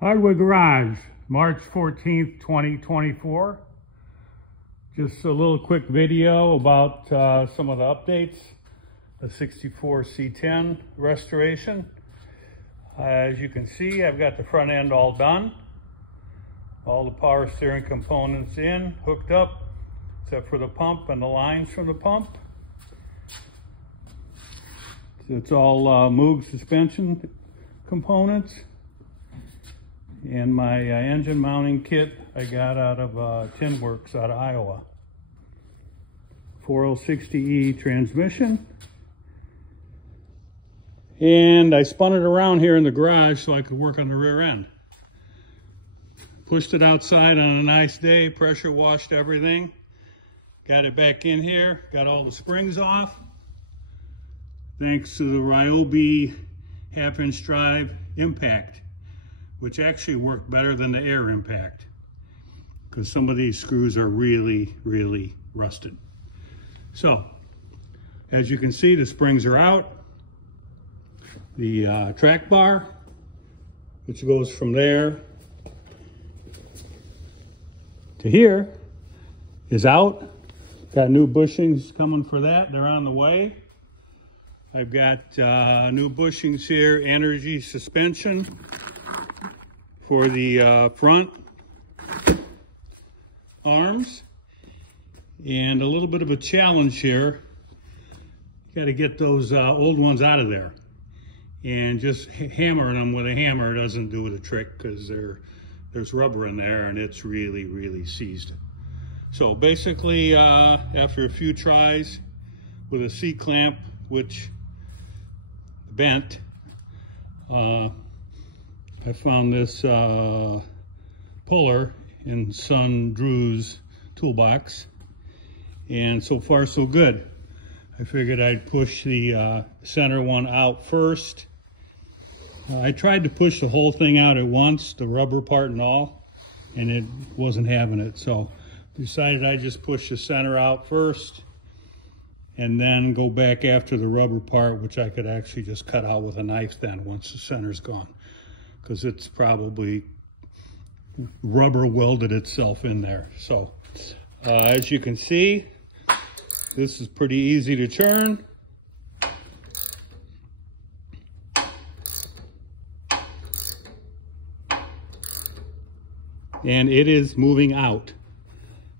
Hardwood Garage, March 14th, 2024. Just a little quick video about some of the updates. The 64 C10 restoration. As you can see, I've got the front end all done. All the power steering components in, hooked up, except for the pump and the lines from the pump. It's all Moog suspension components. And my engine mounting kit I got out of Tinworks out of Iowa. 4060E transmission. And I spun it around here in the garage so I could work on the rear end. Pushed it outside on a nice day, pressure washed everything. Got it back in here, got all the springs off. Thanks to the Ryobi 1/2-inch drive impact, which actually worked better than the air impact because some of these screws are really rusted. So, as you can see, the springs are out. The track bar, which goes from there to here, is out. Got new bushings coming for that. They're on the way. I've got new bushings here, energy suspension for the front arms, and a little bit of a challenge here. Got to get those old ones out of there, and just hammering them with a hammer doesn't do the trick because there's rubber in there and it's really seized it. So basically, after a few tries with a C-clamp, which bent, I found this puller in son Drew's toolbox, and so far so good. I figured I'd push the center one out first. I tried to push the whole thing out at once, the rubber part and all, and it wasn't having it, so decided I'd just push the center out first and then go back after the rubber part, which I could actually just cut out with a knife then once the center's gone, because it's probably rubber welded itself in there. So as you can see, this is pretty easy to turn. And it is moving out.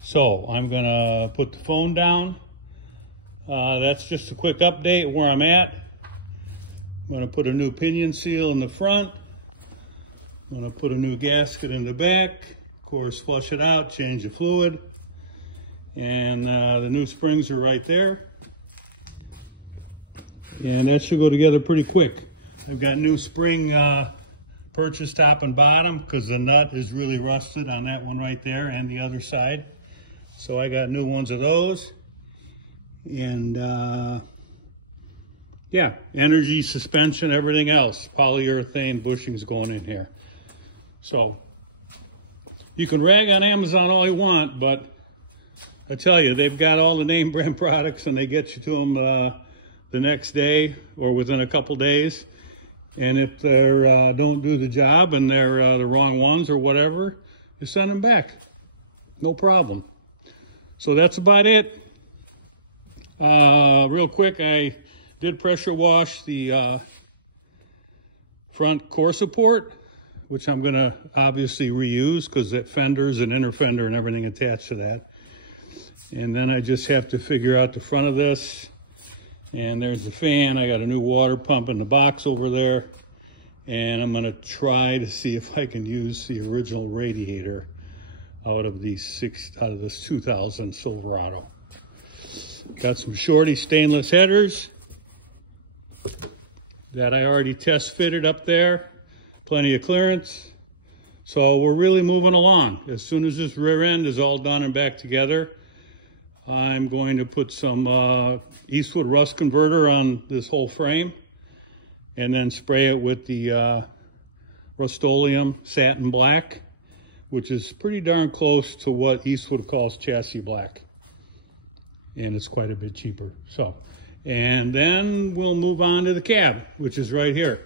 So I'm gonna put the phone down. That's just a quick update where I'm at. I'm gonna put a new pinion seal in the front. I'm gonna put a new gasket in the back. Of course, flush it out, change the fluid. And the new springs are right there. And that should go together pretty quick. I've got new spring purchase top and bottom because the nut is really rusted on that one right there and the other side. So I got new ones of those. And yeah, energy suspension, everything else, polyurethane bushings going in here. So you can rag on Amazon all you want, but I tell you, they've got all the name brand products and they get you to them the next day or within a couple days. And if they don't do the job and they're the wrong ones or whatever, you send them back. No problem. So that's about it. Real quick, I did pressure wash the front core support, which I'm going to obviously reuse because that fender's an inner fender and everything attached to that. And then I just have to figure out the front of this. And there's the fan. I got a new water pump in the box over there. And I'm gonna try to see if I can use the original radiator out of this 2000 Silverado. Got some shorty stainless headers that I already test fitted up there. Plenty of clearance. So we're really moving along. As soon as this rear end is all done and back together, I'm going to put some Eastwood rust converter on this whole frame and then spray it with the Rust-Oleum satin black, which is pretty darn close to what Eastwood calls chassis black. And it's quite a bit cheaper. So, and then we'll move on to the cab, which is right here.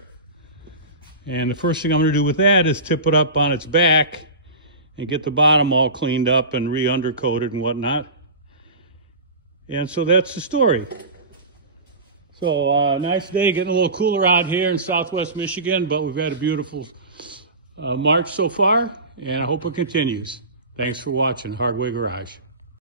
And the first thing I'm going to do with that is tip it up on its back and get the bottom all cleaned up and re-undercoated and whatnot. And so that's the story. So nice day, getting a little cooler out here in Southwest Michigan, but we've had a beautiful March so far, and I hope it continues. Thanks for watching Hardway Garage.